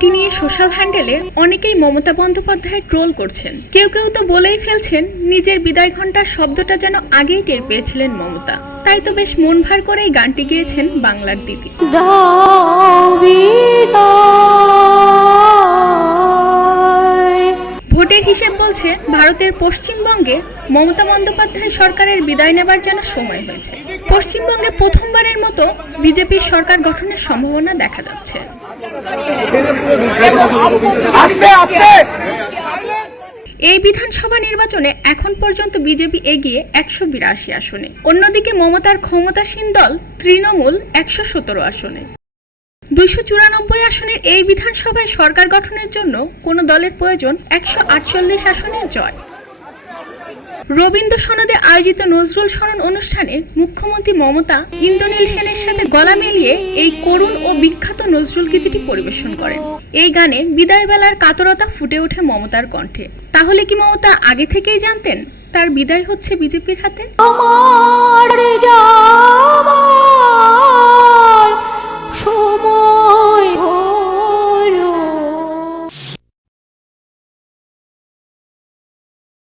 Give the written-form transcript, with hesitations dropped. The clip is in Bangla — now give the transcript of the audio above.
গানটি নিয়ে সোশ্যাল হ্যান্ডেলে অনেকেই মমতা বন্দ্যোপাধ্যায় ট্রোল করছেন। কেউ কেউ তো বলেই ফেলছেন নিজের বিদায় ঘণ্টার শব্দটা যেন আগেই টের পেয়েছিলেন মমতা, তাই তো বেশ মন ভার করেই গানটি গেয়েছেন বাংলার দিদি। ভোটের হিসেব বলছে ভারতের পশ্চিমবঙ্গে মমতা বন্দ্যোপাধ্যায় সরকারের বিদায় নেবার যেন সময় হয়েছে। পশ্চিমবঙ্গে প্রথমবারের মতো বিজেপির সরকার গঠনের সম্ভাবনা দেখা যাচ্ছে। এই বিধানসভা নির্বাচনে এখন পর্যন্ত বিজেপি এগিয়ে 182 আসনে, অন্যদিকে মমতার ক্ষমতাসীন দল তৃণমূল 117 আসনে। 294 আসনের এই বিধানসভায় সরকার গঠনের জন্য কোনো দলের প্রয়োজন 148 আসনের জয়। রবীন্দ্র সনদে আয়োজিত নজরুল স্মরণ অনুষ্ঠানে মুখ্যমন্ত্রী মমতা ইন্দ্রনীল সেনের সাথে গলা মিলিয়ে এই করুণ ও বিখ্যাত নজরুল গীতিটি পরিবেশন করেন। এই গানে বিদায় বেলার কাতরতা ফুটে ওঠে মমতার কণ্ঠে। তাহলে কি মমতা আগে থেকেই জানতেন তার বিদায় হচ্ছে বিজেপির হাতে?